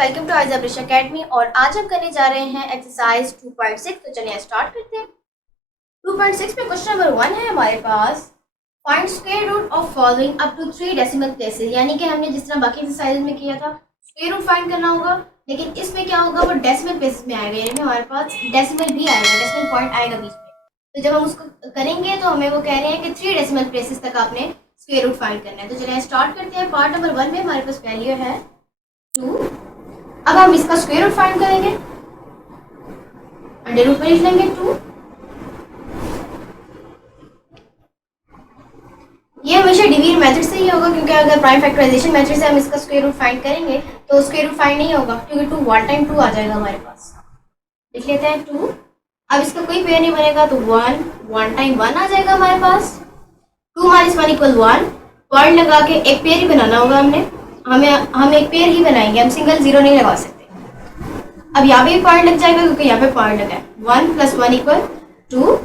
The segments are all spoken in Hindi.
वेलकम टू आइजा ब्रिश अकेडमी। और आज हम करने जा रहे हैं एक्सरसाइज 2.6। तो चलिए स्टार्ट करते हैं। 2.6 में क्वेश्चन नंबर 1 है हमारे पास, find square root of following up to 3 decimal places. यानी कि हमने जिस तरह बाकी एक्सरसाइज में किया था स्क्वायर रूट फाइंड करना होगा, लेकिन इसमें क्या होगा, वो डेसिमल प्लेसेस में आएगा। यानी हमारे पास डेसिमल भी आएगा, डेसिमल पॉइंट आएगा बीच में। तो जब हम उसको करेंगे तो हमें वो कह रहे हैं कि 3 डेसिमल प्लेसेस तक आपने स्क्वायर रूट फाइंड करना है। तो चलिए स्टार्ट करते हैं। पार्ट नंबर 1 में हमारे पास वैल्यू है 2। अब हम इसका स्क्वायर रूट फाइंड करेंगे। अंडर रूट में लिख लेंगे 2। ये हमेशा डिवीजन मेथड से ही होगा, क्योंकि अगर प्राइम फैक्टराइजेशन मेथड से हम इसका स्क्वायर रूट फाइंड करेंगे तो स्क्वायर रूट फाइंड नहीं होगा, क्योंकि 2 1 टाइम 2 आ जाएगा हमारे पास। लिख लेते हैं 2। अब इसका कोई पेयर नहीं बनेगा तो 1 1 टाइम 1 आ जाएगा हमारे पास। 2 माइनस 1 इक्वल 1। पॉइंट लगा के एक पेयर ही बनाना होगा हम एक पेयर ही बनाएंगे, हम सिंगल जीरो नहीं लगा सकते। अब यहाँ पे पॉइंट लग जाएगा क्योंकि यहाँ पे पॉइंट लगा है। 1 प्लस 1 इक्वल 2।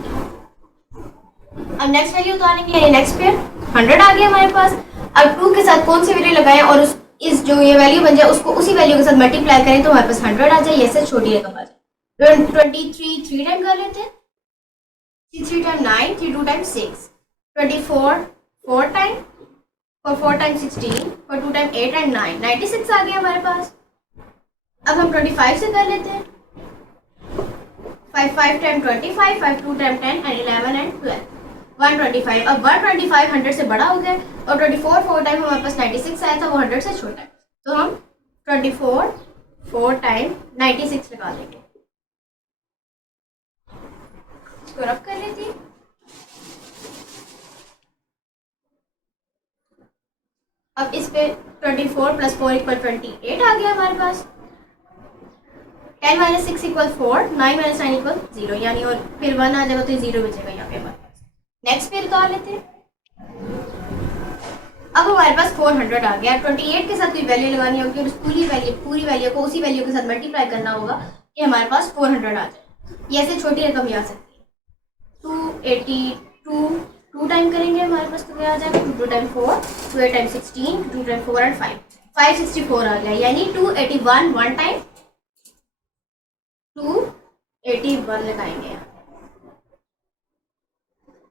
अब नेक्स्ट वैल्यू उतारेंगे, यानी नेक्स्ट पेयर 100 आ गया हमारे पास। अब 2 के साथ कौन सी वैल्यू लगाएं और इस जो ये वैल्यू बन जाए उसको उसी वैल्यू के साथ मल्टीप्लाई करें तो हमारे पास 100 आ जाए। ऐसे छोटी रकम आ जाए। 23 3 टाइम कर लेते हैं। 3 टाइम 9, 3 2 टाइम 6, 24 4 टाइम, और 4 टाइम 16, और 2 टाइम 8 एंड 9, 96 आ गया हमारे पास। अब हम 25 से कर लेते हैं। 5 5 टाइम 25, 5 2 टाइम 10 एंड 11 एंड 12, 125। अब 125 100 से बड़ा हो गया, और 24 4 टाइम हमारे पास 96 आया था, वो 100 से छोटा है। तो हम 24 4 टाइम 96 लगा देंगे। इसको रब कर लेती है। अब इस पे 24 प्लस 4 इक्वल 28 आ गया हमारे पास। 10 माइनस 6 इक्वल 4, 9 माइनस 9 इक्वल 0, यानी और फिर 1 आ जाएगा तो 0 बचेगा यहाँ पे हमारे पास। नेक्स्ट पेयर उतार लेते हैं। अब हमारे पास 400 आ गया। 28 के साथ कोई वैल्यू लगानी होगी और पूरी वैल्यू को उसी वैल्यू के साथ मल्टीप्लाई करना होगा कि हमारे पास 400 आ जाए। ये ऐसे छोटी रकम ही आ सकती है। 282 2 टाइम करेंगे हमारे पास तो क्या आ जाएगा, 2 टाइम 4, 2 8 टाइम 16, 2 टाइम 4 एंड 5, 564 आ गया। यानी 281 1 टाइम 281 लगाएंगे।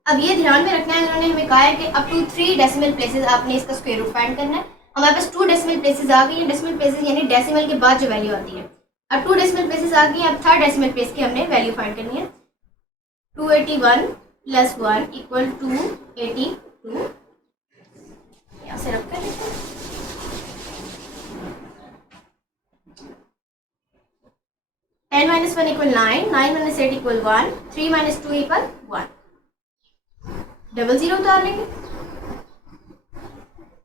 अब ये ध्यान में रखना है, उन्होंने हमें कहा है कि अप टू 3 डेसिमल प्लेसेस आपने इसका स्क्वायर रूट फाइंड करना है। हमारे पास 2 डेसिमल प्लेसेस आ गई है। डेसिमल प्लेसेस यानी डेसिमल के बाद जो वैल्यू आती है। अब 2 डेसिमल प्लेसेस आ गई है। अब 3rd डेसिमल प्लेस की हमने वैल्यू फाइंड करनी है। 281 प्लस 1 इक्वल 282। यहाँ से रख कर लेते हैं। 10 minus 1 equal 9, 9 minus 8 equal 1, 3 minus 2 equal 1, 00 उतार लेंगे।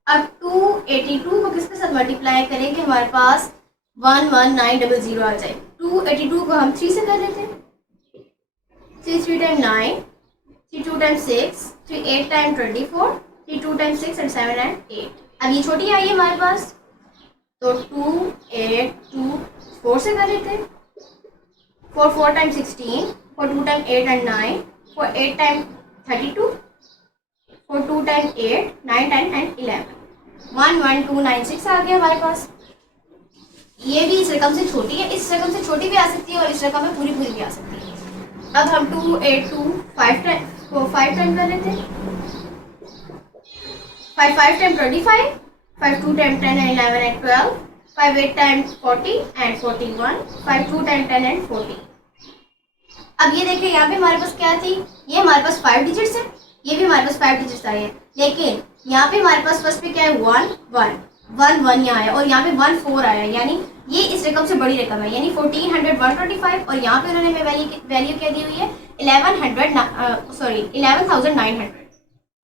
अब 282 को किसके साथ मल्टीप्लाई करेंगे, हमारे पास 11900 आ जाए। 282 को हम 3 से कर लेते हैं। 3 3 time 9, 3 2 time 6, 3 8 time 24, 3 2 time 6 and 7 and 8। अब ये छोटी आई है हमारे पास, तो 2 8 2 4 से कर लेते हैं। 4 4 time 16, 4 2 time 8 and 9, 4 8 time 32, 4 2 time 8, 9 10 and 11, 11296 आ गया हमारे पास। ये भी इस रकम से छोटी है, इस रकम से छोटी भी आ सकती है और इस रकम में पूरी भी आ सकती है। अब हम 282 5 टाइम कर लेते हैं। 5 5 time 25, 5 2 time 10 and 11 and 12, 5 8 time 40 and 41, 5 2 time 10 and 40। अब ये देखिए यहाँ पे हमारे पास क्या थी, ये हमारे पास 5 डिजिट्स है, ये भी हमारे पास 5 डिजिट्स आए हैं। लेकिन यहाँ पे हमारे पास फर्स्ट पे क्या है, 1 1 1 1 यहाँ है, और यहाँ पे 1 4 आया है। यानी ये इस रकम से बड़ी रकम है, यानी 1400 125। और यहाँ पे उन्होंने वैल्यू क्या दी हुई है, 11900,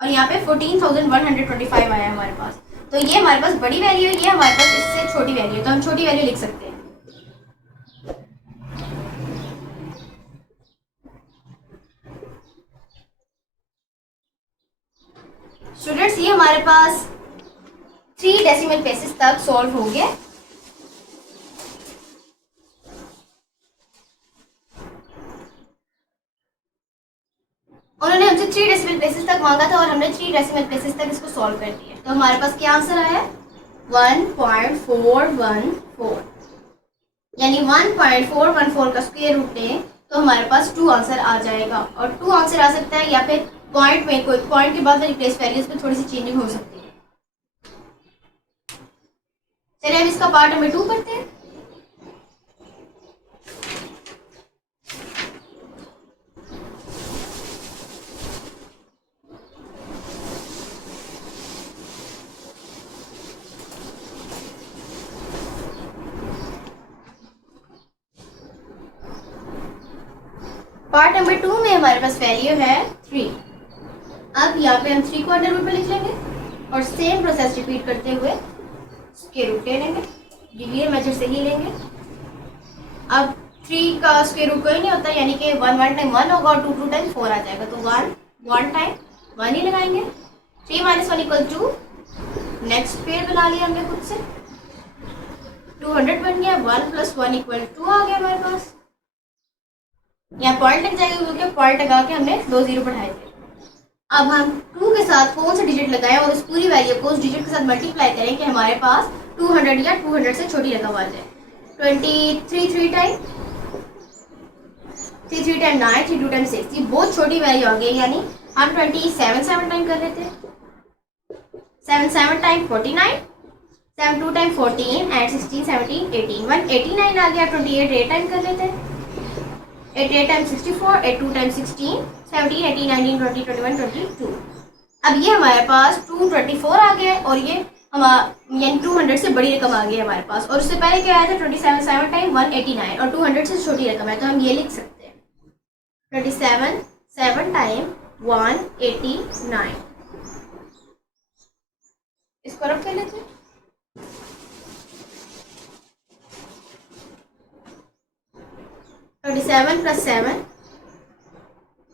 और यहाँ पे 14125 आया है हमारे पास। तो ये हमारे पास बड़ी वैल्यू है, ये हमारे पास इससे छोटी वैल्यू है, तो हम छोटी वैल्यू लिख सकते हैं। स्टूडेंट्स, ये हमारे पास 3 डेसिमल प्लेसेस तक सॉल्व हो गया। उन्होंने हमसे 3 डेसिमल प्लेसेस तक मांगा था और हमने 3 डेसिमल प्लेसेस तक इसको सॉल्व कर दिया। तो हमारे पास क्या आंसर आया, 1.414। यानी 1.414 का स्क्वायर रूट लें तो हमारे पास 2 आंसर आ जाएगा। और 2 आंसर आ सकता है या फिर पॉइंट में कोई पॉइंट के बाद वाली प्लेस वैल्यूज में थोड़ी सी चेंजिंग हो सकती है। चलिए अब इसका पार्ट नंबर 2 करते हैं। पार्ट नंबर 2 में हमारे पास वैल्यू है 3। अब यहाँ पे हम 3 को अंडर रूट में लिख लेंगे और सेम प्रोसेस रिपीट करते हुए स्क्वायर रूट ले लेंगे, लीनियर मेथड से ही लेंगे। अब 3 का स्क्वायर रूट कोई नहीं होता, यानी कि 1 टाइम 1 होगा और 2 टाइम 4 आ जाएगा, तो 1 टाइम 1 ही लगाएंगे। 3 - 1 = 2। नेक्स्ट स्क्वायर बना लिया हमने खुद से, 200 बन गया। 1 + 1 = 2 आ गया हमारे पास। यहाँ पॉइंट लग जाएगा क्योंकि पॉइंट लगा के हमने 2 0 बढ़ाए थे। अब हम 2 के साथ कौन सा डिजिट लगाएं और उस पूरी वैल्यू को उस डिजिट के साथ मल्टीप्लाई करें कि हमारे पास 200 या 200 से छोटी रकम आ जाए। 23 3 टाइम 3 3 टाइम 9, 3 2 टाइम 6, ये बहुत छोटी वैल्यू आ गई, यानी हम 27 7 टाइम कर लेते हैं। 7 7 टाइम 49, 7 2 टाइम 14 एंड 16 17 18, 189 आ गया। 28 8 टाइम कर लेते हैं। 8 8 टाइम 64, 8 2 टाइम 16, 17 18 19 20 21 22। अब ये हमारे पास 224 आ गया और ये यानी 200 से बड़ी रकम आ गई हमारे पास। और उससे पहले क्या आया था 27 7 टाइम 189 और 200 से छोटी रकम है, तो हम ये लिख सकते हैं 27 7 टाइम 189। इसको रख कर लेते हैं। तो 7 + 7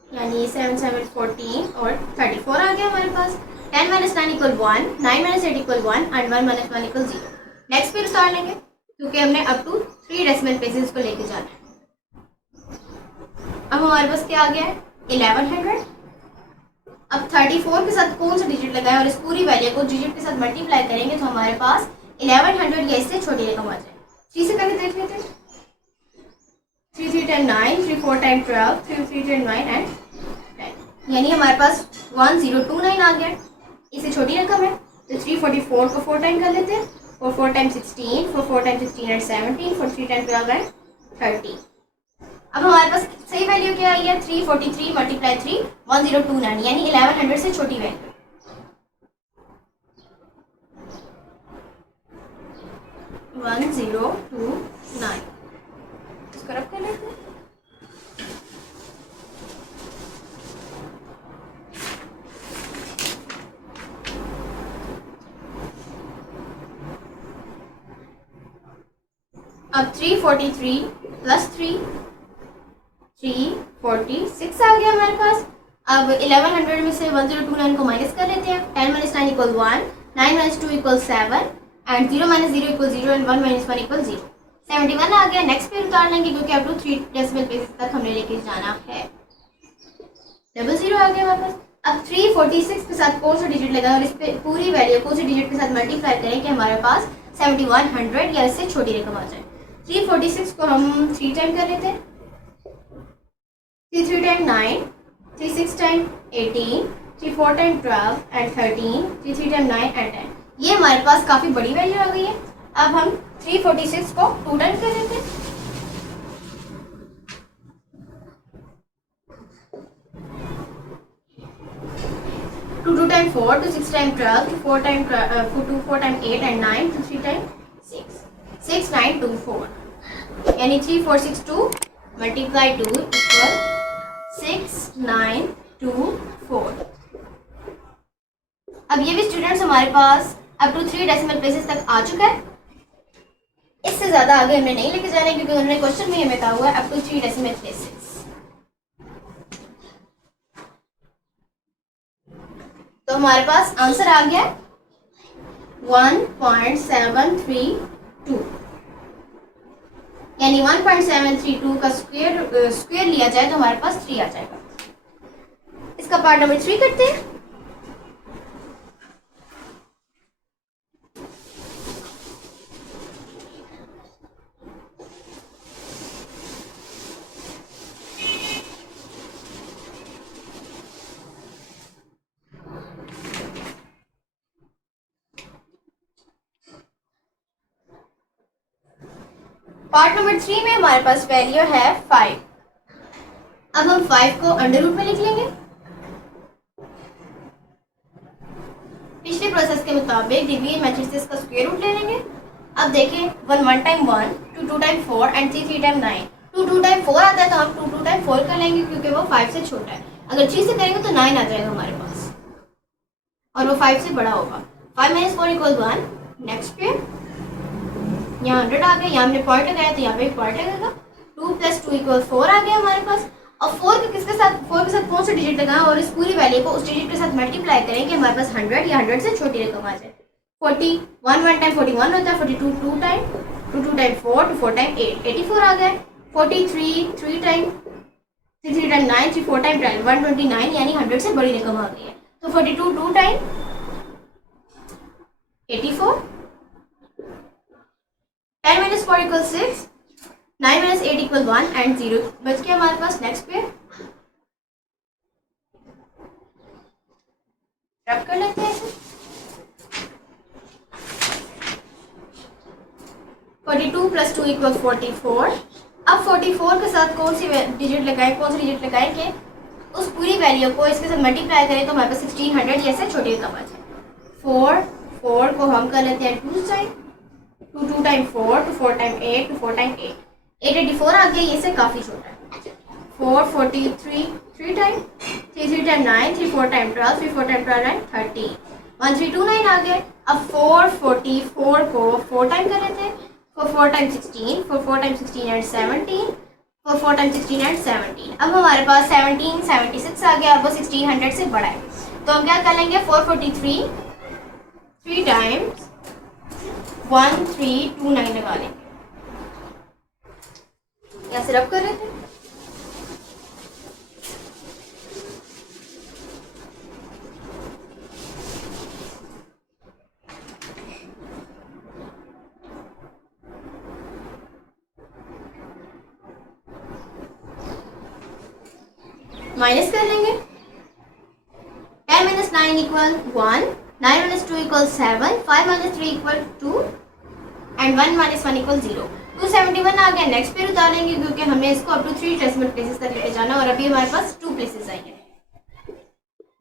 यानी 7 7 14 और 34 आ गया हमारे पास। 10 - 9 = 1, 9 - 8 = 1 and 1 - 1 = 0। नेक्स्ट फिर उतार लेंगे क्योंकि हमने अप टू 3 डेसिमल प्लेसेस को लेके जाना है। अब हमारे पास क्या आ गया है 1100। अब 34 के साथ कौन सा डिजिट लगाएं और इस पूरी वैल्यू को डिजिट के साथ मल्टीप्लाई करेंगे तो हमारे पास 1100 या इससे छोटी रकम आ जाए। 3 से करके देख लेते हैं। 3 3 टाइम 9, 3 4 टाइम 12, 3 3 टाइम 9 एंड 10, यानी हमारे पास 1029 आ गया। इससे छोटी रकम है तो 344 को 4 टाइम कर लेते हैं। 4 4 time 16, 4 4 time 16 and 17, 4 3 time 12 and 30। अब हमारे पास सही वैल्यू क्या आई है 343 × 3 1029, यानी 1100 से छोटी वैल्यू 1029। इसको रख कर लेते हैं। अब 343 + 3 346 आ गया हमारे पास। अब 1100 में से 1029 को माइनस कर लेते हैं। 10 - 9 = 1, 9 - 2 = 7 एंड 0 - 0 = 0 एंड 1 - 1 = 0। 71 आ गया। नेक्स्ट पे उतार लेंगे क्योंकि अब टू 3 डेसिमल प्लेसेस तक हमने लेके जाना है। 00 आ गया हमारे पास। अब 346 के साथ कौन सा डिजिट लगाएं और इस पे पूरी वैल्यू कौन सी डिजिट के साथ मल्टीप्लाई करें कि हमारे पास 7100 या इससे छोटी रकम आ जाए। 346 को हम 3 टाइम कर लेते हैं। 3 3 time 9, 3 6 time 18, 3 4 time 12 and 13, 3 3 time 9 and 10। ये हमारे पास काफ़ी बड़ी वैल्यू आ गई है। अब हम 346 को 2 टाइम कर लेते हैं। 2 2 time 4, 2 6 time 12, 2 4 time 8 and 9, 2 3 time 6, 6 9 2 4, यानी 3 4 6 2 मल्टीप्लाई 2 इक्वल 6 9 2 4। अब ये भी स्टूडेंट्स हमारे पास अप टू 3 डेसिमल प्लेसेस तक आ चुका है। इससे ज़्यादा आगे हमने नहीं लेके जाना है क्योंकि उन्होंने क्वेश्चन में हमें कहा हुआ है अप टू 3 डेसिमल प्लेसेस। तो हमारे पास आंसर आ गया 1.732, यानी 1.732 का स्क्वायर लिया जाए तो हमारे पास 3 आ जाएगा। इसका पार्ट नंबर 3 करते हैं। पार्ट नंबर 3 में हमारे पास वैल्यू है 5। अब हम 5 को अंडर रूट में लिख लेंगे। पिछले प्रोसेस के मुताबिक डिवीजन मैट्रिसेस का स्क्वायर रूट ले लेंगे। अब देखें 1 time 1, 2 time 4 and 3 time 9। 2 time 4 आता है तो हम 2 टाइम 4 कर लेंगे क्योंकि वो 5 से छोटा है। अगर 3 से करेंगे तो 9 आ जाएगा हमारे पास और वो 5 से बड़ा होगा। 5 - 4 = 1। नेक्स्ट पे यहाँ 100 आ गया, यहाँ हमने पॉइंट लगाया तो यहाँ पे पॉइंट लगेगा। 2 + 2 = 4 आ गया हमारे पास। अब 4 के साथ कौन सा डिजिट लगाएं और इस पूरी वैल्यू को उस डिजिट के साथ मल्टीप्लाई करेंगे हमारे पास 100 या 100 से छोटी रकम आ जाए। 40 1 टाइम 41 होता है, 42 2 टाइम 2 टाइम 4 2 4 टाइम 8 84 आ गए। 43 3 टाइम 3 टाइम 9 3 4 टाइम 12 129 यानी 100 से बड़ी रकम आ गई है। तो 42 2 टाइम 84 10 - 4 = 6 9 - 8 = 1 एंड 0 बच गया हमारे पास। नेक्स्ट पे रब कर लेते हैं इसे। 42 + 2 = 44। अब 44 के साथ कौन सी डिजिट लगाएं कि उस पूरी वैल्यू को इसके साथ मल्टीप्लाई करें तो हमारे पास 1600 या से छोटी रकम आ जाए। 4 को हम कर लेते हैं 2 टाइम 2 टाइम 4 2 4 टाइम 8 2 4 टाइम 8 884 आ गया, ये से काफ़ी छोटा है। 4 43 3 time 3 time 9 3 4 time 12 3 4 time 12 and 30 1329 आ गए। अब 444 को 4 टाइम कर लेते हैं। 4 time 16 4 time 16 and 17 4 time 16 and 17। अब हमारे पास 1776 आ गया और वो 1600 से बड़ा है। तो हम क्या कर लेंगे 443 3 टाइम्स 1329 लगा लेंगे। यहाँ से रब कर लेते हैं। माइनस कर लेंगे। 10 - 9 = 1 9 - 2 = 7 5 - 3 = 2 एंड 1 - 1 = 0 271 आ गया। नेक्स्ट पे उतारेंगे क्योंकि हमें इसको अप टू 3 डेसिमल प्लेसेस तक लेके जाना और अभी हमारे पास 2 प्लेसेस आएंगे।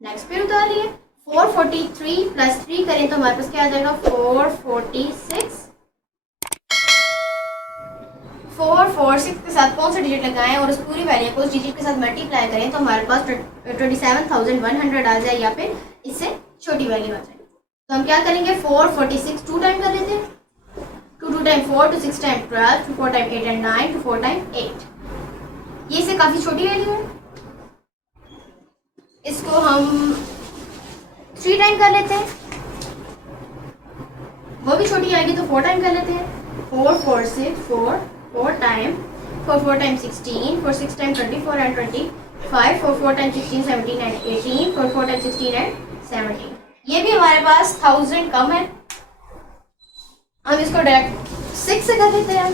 नेक्स्ट पे उतारिए। 443 + 3 करें तो हमारे पास क्या आ जाएगा 446 446 के साथ कौन सा डिजिट लगाएं और उस पूरी वैल्यू को उस डिजिट के साथ मल्टीप्लाई करें तो हमारे पास 27,100 आ जाए या फिर इससे छोटी वैल्यू आ जाए। तो हम क्या करेंगे 446 2 टाइम कर लेते हैं। 2 time 4 2 6 time 12 2 4 time 8 and 9 2 4 time 8 ये से काफ़ी छोटी वैल्यू है। इसको हम 3 टाइम कर लेते हैं, वो भी छोटी आएगी तो 4 टाइम कर लेते हैं। 4 4 6 4 time 4 time 16 4 6 time 24 and 25 4 time 16 17 and 18 4 time 16 and 17 ये भी हमारे पास 1000 कम है। हम इसको डायरेक्ट 6 से कर देते हैं।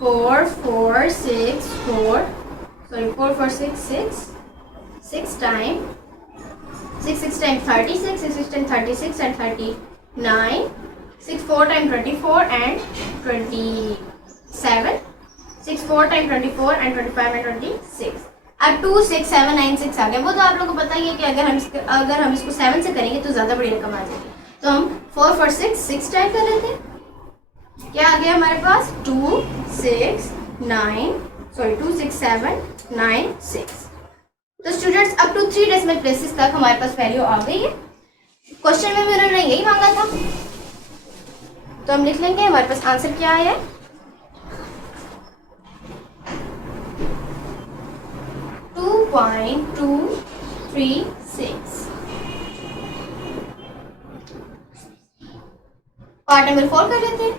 4 4 6 6 time 6 time 36 6 time 36 and 39 6 4 time 24 and 27 6 4 time 24 and 25 and 26 अब 2 6 7 9 6 आ गया। वो तो आप लोगों को पता ही है कि अगर हम इसको 7 से करेंगे तो ज़्यादा बड़ी रकम आ जाएगी। तो हम 4 4 6 टाइम कर लेते हैं। क्या आ गया हमारे पास 2 6 7 9 6। तो students up to 3 decimal places तक हमारे पास वैल्यू आ गई है। क्वेश्चन में उन्होंने यही मांगा था तो हम लिख लेंगे हमारे पास आंसर क्या है 2.236। पार्ट नंबर 4 कर लेते हैं।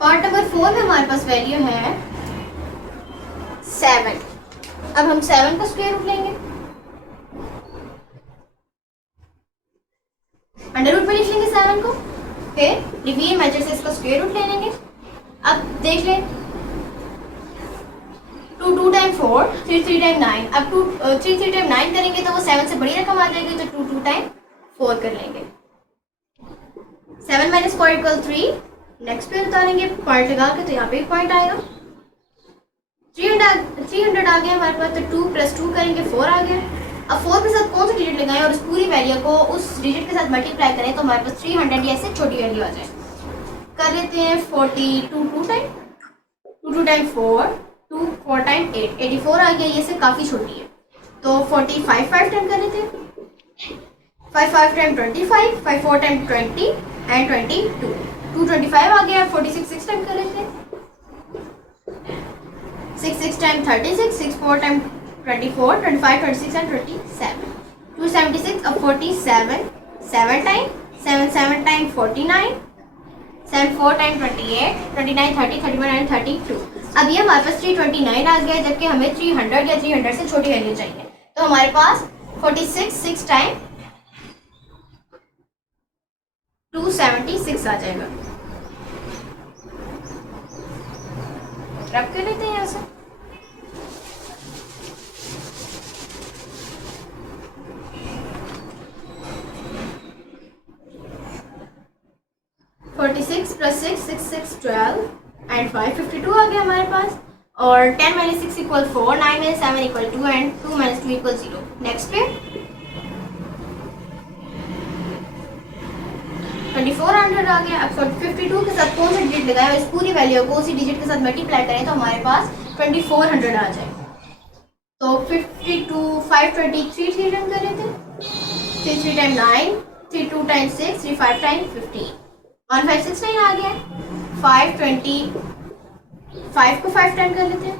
पार्ट नंबर 4 में हमारे पास वैल्यू है 7। अब हम 7 का स्क्वायर रूट लेंगे। 1 को, फिर रिवील मेथड से इसका स्क्वायर रूट ले लेंगे। अब देख लें 2 2 टाइम 4 3 3 टाइम 9। अब 3 3 टाइम 9 करेंगे तो वो 7 से बड़ी रकम आ जाएगी, तो 2 2 टाइम 4 कर लेंगे। 7 माइनस 4 इक्वल 3। नेक्स्ट पे उतारेंगे पॉइंट लगा के, तो यहाँ पे पॉइंट आएगा। 300 आ गया हमारे पास, तो 2 + 2 करेंगे 4 आ गया। अब 4 के साथ कौन सा डिजिट लगाएं और उस पूरी वैल्यू को उस डिजिट के साथ मल्टीप्लाई करें तो हमारे पास 300 या इससे छोटी वैल्यू आ जाए। कर लेते हैं 42 2 टाइम 2 टाइम 4 2 4 टाइम 8 84 आ गया, ये से काफ़ी छोटी है, तो 45 5 टाइम कर लेते हैं। 5 5 टाइम 25 5 4 टाइम 20 एंड 22 225 आ गया। 46 6 टाइम कर लेते हैं। 6 6 टाइम 36 6 4 टाइम 24 25 26 एंड 27 276। अब 47 7 टाइम 7 7 टाइम 49 7 4 टाइम 28 29 30 31 एंड 32। अब ये हमारे पास 329 आ गया, जबकि हमें 300 या 300 से छोटी वैल्यू चाहिए, तो हमारे पास 46 6 टाइम 276 आ जाएगा। रब कर लेते हैं यहाँ से। (46 + 6 6 6 12 एंड 5 52 आ गया हमारे पास। और 10 - 6 = 4 9 - 7 = 2 एंड 2 - 2 = 0। नेक्स्ट पे 2400 आ गया। अब 52 के साथ कौन सा डिजिट लगाए, इस पूरी वैल्यू को उसी डिजिट के साथ मल्टीप्लाई करें तो हमारे पास 2400 आ जाए। तो 52 5 23 3 टाइम कर लेते हैं। 3 3 टाइम 9 3 2 टाइम 6 3 5 टाइम 15 1569 आ गया। 5 20 5 को 5 टाइम कर लेते हैं।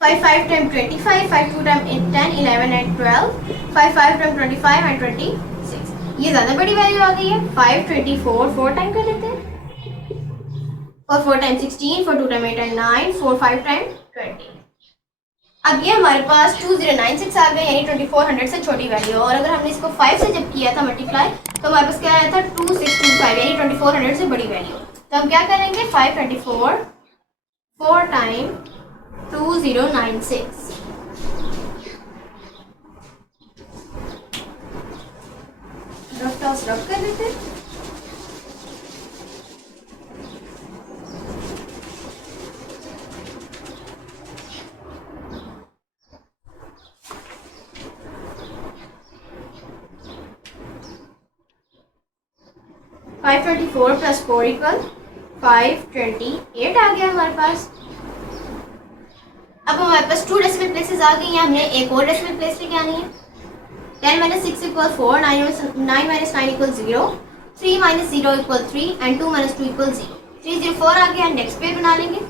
5 5 time 25 5 2 time 10 11 and 12 5 5 time 25 and 26। ये ज़्यादा बड़ी वैल्यू आ गई है। 5 24 4 टाइम कर लेते हैं। 4 4 टाइम 16 4 2 टाइम 8 एंड 9 4 5 टाइम 20। अब ये हमारे पास 2096 आ गया, यानी 2400 से छोटी वैल्यू। और अगर हमने इसको 5 से जब किया था मल्टीप्लाई तो हमारे पास क्या आया था 2625, यानी 2400 से बड़ी वैल्यू। तो हम क्या करेंगे 524 4 टाइम 2096। रफ कर लेते हैं। फाइव 24 + 4 = 528 आ गया हमारे पास। अब हमारे पास 2 डेसिमल प्लेसेस आ गई हैं, हमने एक और डेसिमल प्लेस लेके आनी है। 10 - 6 = 4 9 - 9 = 0 3 - 0 = 3 एंड 2 - 2 = 0 304 आ गया। नेक्स्ट पे बना लेंगे।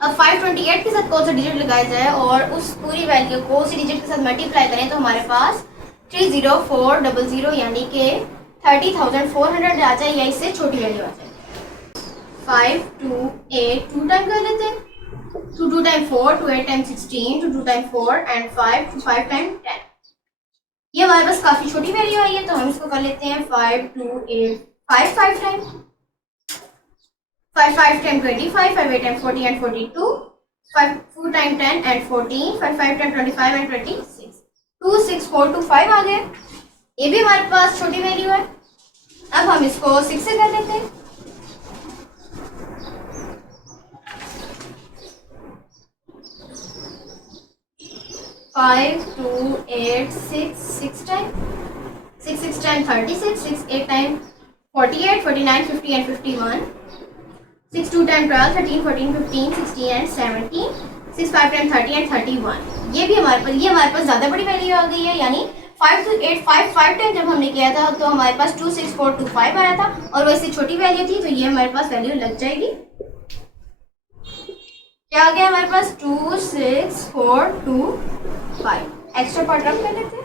अब 528 के साथ कौन सा डिजिट लगाया जाए और उस पूरी वैल्यू को उसी डिजिट के साथ मल्टीप्लाई करें तो हमारे पास 30400 यानी कि 30,400 आ जाए, या इससे छोटी वैल्यू आ जाए। 5 2 8 2 टाइम कर लेते हैं। 2 2 time 4 2 8 time 16 2 2 time 4 and 5 2 5 time 10। ये हमारे पास काफ़ी छोटी वैल्यू आई है, तो हम इसको कर लेते हैं 5 2 8 5 5 time 5 5 time 25 5 8 time 40 and 42 5 2 time 10 and 14 5 5 time 25 and 26 2 6 4 2 5 आ गए। ये भी हमारे पास छोटी वैल्यू है। अब हम इसको 6 से कर लेते हैं। 5 2 8 6 6 time 6 6 time 36 6 8 time 48 49 50 and 51 6 2 time 12 13 14 15 16 and 17 6 5 time 30 and 31। ये हमारे पास ज़्यादा बड़ी वैल्यू आ गई है, यानी 5 2 8 5 5 टाइम जब हमने किया था तो हमारे पास 2 6 4 2 5 आया था और वो इससे छोटी वैल्यू थी, तो ये हमारे पास वैल्यू लग जाएगी। क्या आ गया हमारे पास 2 6 4 2 5। एक्स्ट्रा पार्ट रब कर लेते हैं।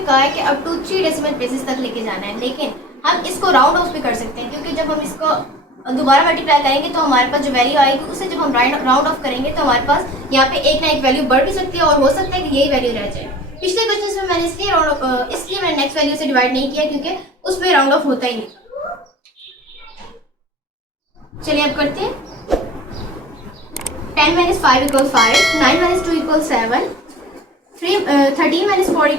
हमें कहा है कि अप टू 3 डेसिमल प्लेसेस तक लेके जाना है, लेकिन हम इसको राउंड ऑफ भी कर सकते हैं, क्योंकि जब हम इसको दोबारा मल्टीप्लाई करेंगे तो हमारे पास जो वैल्यू आएगी उसे जब हम राउंड ऑफ करेंगे तो हमारे पास यहाँ पे एक ना एक वैल्यू बढ़ भी सकती है और हो सकता है कि यही वैल्यू रह जाए। पिछले क्वेश्चन में मैंने इसलिए मैंने नेक्स्ट वैल्यू से डिवाइड नहीं किया क्योंकि उसमें राउंड ऑफ होता ही नहीं। चलिए अब करते हैं। 10 - 5 = 5, 9 - 2 = 7, 13 - 4 =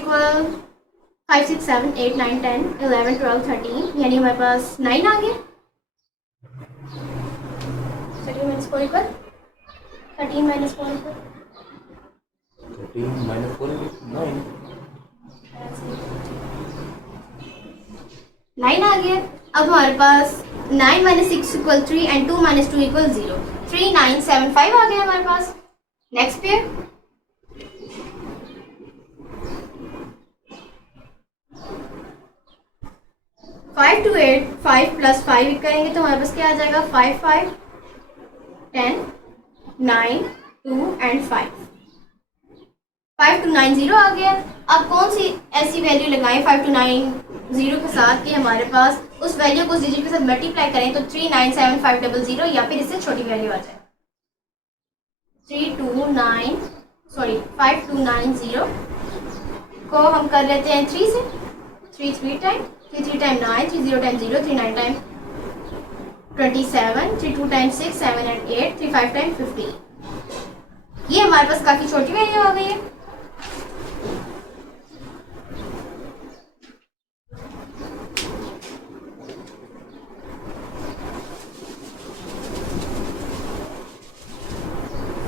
5, 6, 7, 8, 9, 10, 11, 12, 13, यानी हमारे पास 9 आ गया। 13 - 4 = 13 - 4 = 13 - 4 is 9. 9 आ गया। अब हमारे पास 9 - 6 = 3 and 2 - 2 = 0, 3, 9, 7, 5 आ गया हमारे पास। नेक्स्ट पेयर, 5 to 8, 5 + 5 करेंगे तो हमारे पास क्या आ जाएगा, 5, 5, 10, 9, 2 and 5, 5 to 9 0 आ गया। अब कौन सी ऐसी वैल्यू लगाएं 5 to 9 0 के साथ कि हमारे पास उस वैल्यू को उस डिजिट के साथ मल्टीप्लाई करें तो 3, 9, 7, 5 0 0 या फिर इससे छोटी वैल्यू आ जाए। 5 to 9 0 को हम कर लेते हैं 3 से। 3 3 time, 3 3 time 9, 3 0 time 0, 3 9 time 27, 3 2 time 6, 7 and 8, 3 5 time 15। ये हमारे पास काफी छोटी वैल्यू आ गई है।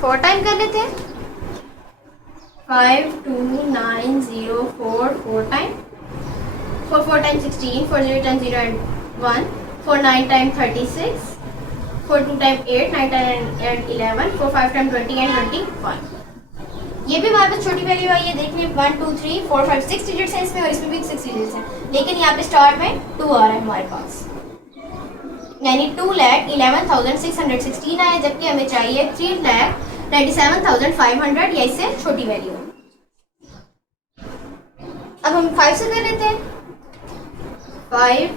फोर टाइम कर लेते हैं। 5 2 9 0 4, 4 time, 4 4 time 16, 4 0 time 0 and 1, 4 9 time 36, 4 2 time 8, 9 time and 11, 4 5 time 20 and 21। ये भी हमारे पास छोटी वैल्यू आई है। देख लें 1 2 3 4 5 6 डिजिट्स हैं इसमें और इसमें भी 6 डिजिट्स हैं, लेकिन यहाँ पे स्टार्ट में 2 आ रहा है हमारे पास, यानी 2,11,616 आया, जबकि हमें चाहिए 3,97,500 या इससे छोटी वैल्यू। अब हम 5 से कर लेते हैं। 5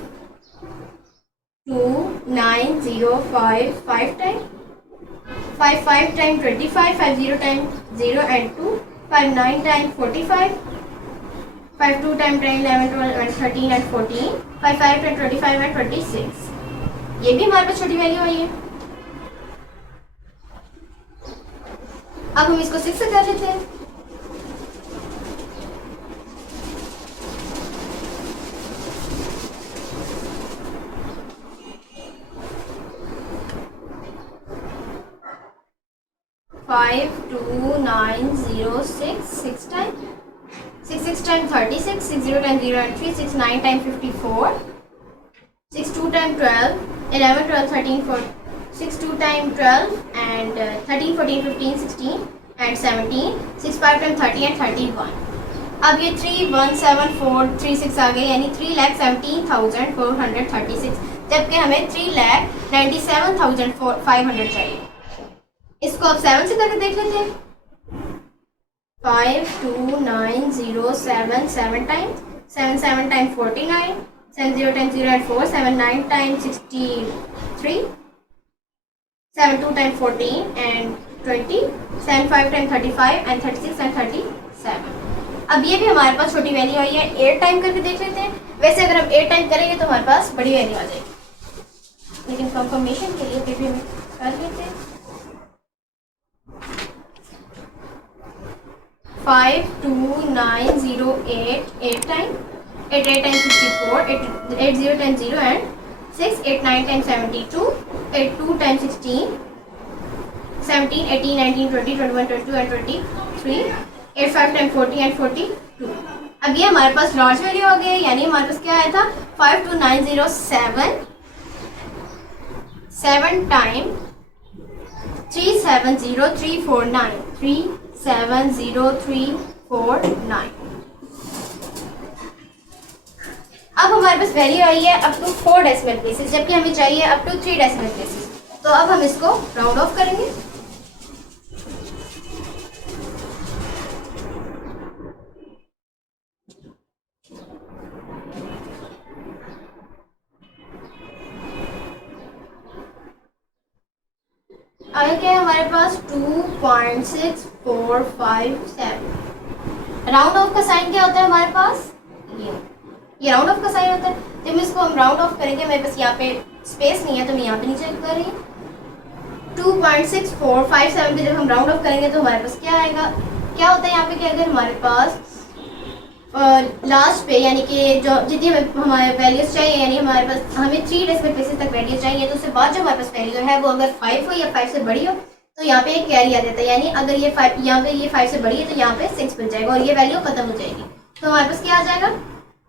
2 9 0 5, 5 time, 5 5 time 25, 5 0 time 0 and 2, 5 9 time 45, 5 2 time 10 11 12 and 13 and 14, 5 5 time 25 and 26। ये भी हमारे पास छोटी वैल्यू आई है। अब हम इसको 6 से कर लेते हैं। 5 2 9 0 6, 6 time, 6 6 time 36, 6 0 time 0 and 3, 6 9 time 54, 6 2 time 12, 11 12 13 4, 6 2 time 12 and 13 14 15 16 and 17, 6 5 time 30 and 31। अब ये 3 1 7 4 3 6 आ गए, यानी 3,17,436, जबकि हमें 3,97,500 चाहिए। इसको अब 7 से करके देख लेते हैं। 5 2 9 0 7, 7 time, 7 7 time 49, 7 0 time 0 and 4, 7 9 time 63, 7 2 time 14 and 20, 7 5 time 35 and 36 and 37। अब ये भी हमारे पास छोटी वैल्यू आई है। 8 टाइम करके देख लेते हैं। वैसे अगर हम 8 टाइम करेंगे तो हमारे पास बड़ी वैल्यू आ जाएगी, लेकिन कंफर्मेशन के लिए फिर भी हम कर लेते हैं। 5 2 9 0 8, 8 time, 8 8 time 64, 8 0 time 0 and 6, 8 9 time 72, 8 2 time 16, 17 18 19 20 21 22 and 23, 8 5 time 40 and 42। अब ये हमारे पास लार्ज वैल्यू आ गई, यानी हमारे पास क्या आया था 5 2 9 0 7, 7 टाइम 3 7 0 3 4 9, 3 7 0 3 4 9। अब हमारे पास वैल्यू आई है अप टू 4 डेसिमल प्लेसेस, जबकि हमें चाहिए अप टू 3 डेसिमल प्लेसेस। तो अब हम इसको राउंड ऑफ करेंगे। आगे क्या है हमारे पास 2.6457। राउंड ऑफ का साइन क्या होता है हमारे पास, ये राउंड ऑफ का साइन होता है। जब इसको हम राउंड ऑफ करेंगे, मेरे पास यहाँ पे स्पेस नहीं है तो मैं यहाँ पे नीचे कर रही हूँ। 2.6457 पे जब हम राउंड ऑफ करेंगे तो हमारे पास क्या आएगा, क्या होता है यहाँ पे कि अगर हमारे पास लास्ट पे यानी कि जो जितनी हमारे वैल्यूज चाहिए, यानी हमारे पास हमें 3 डेसिमल प्लेसेस तक वैल्यू चाहिए, तो उसके बाद जो हमारे पास वैल्यू है वो अगर 5 हो या 5 से बड़ी हो तो यहाँ पे एक कैरी आ जाता है, यानी अगर ये 5 यहाँ पे ये 5 से बड़ी है तो यहाँ पे 6 बन जाएगा और ये वैल्यू खत्म हो जाएगी। तो हमारे पास क्या आ जाएगा,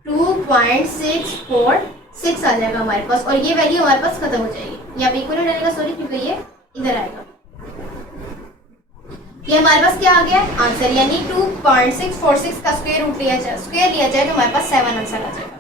2.646 आ जाएगा हमारे पास, और ये वैल्यू हमारे पास खत्म हो जाएगी। यहाँ पे इक्वल डालेगा, सॉरी, क्योंकि ये इधर आएगा। ये हमारे पास क्या आ गया आंसर, यानी 2.646 का स्क्वायर रूट लिया जाए तो हमारे पास 7 आंसर आ जाएगा।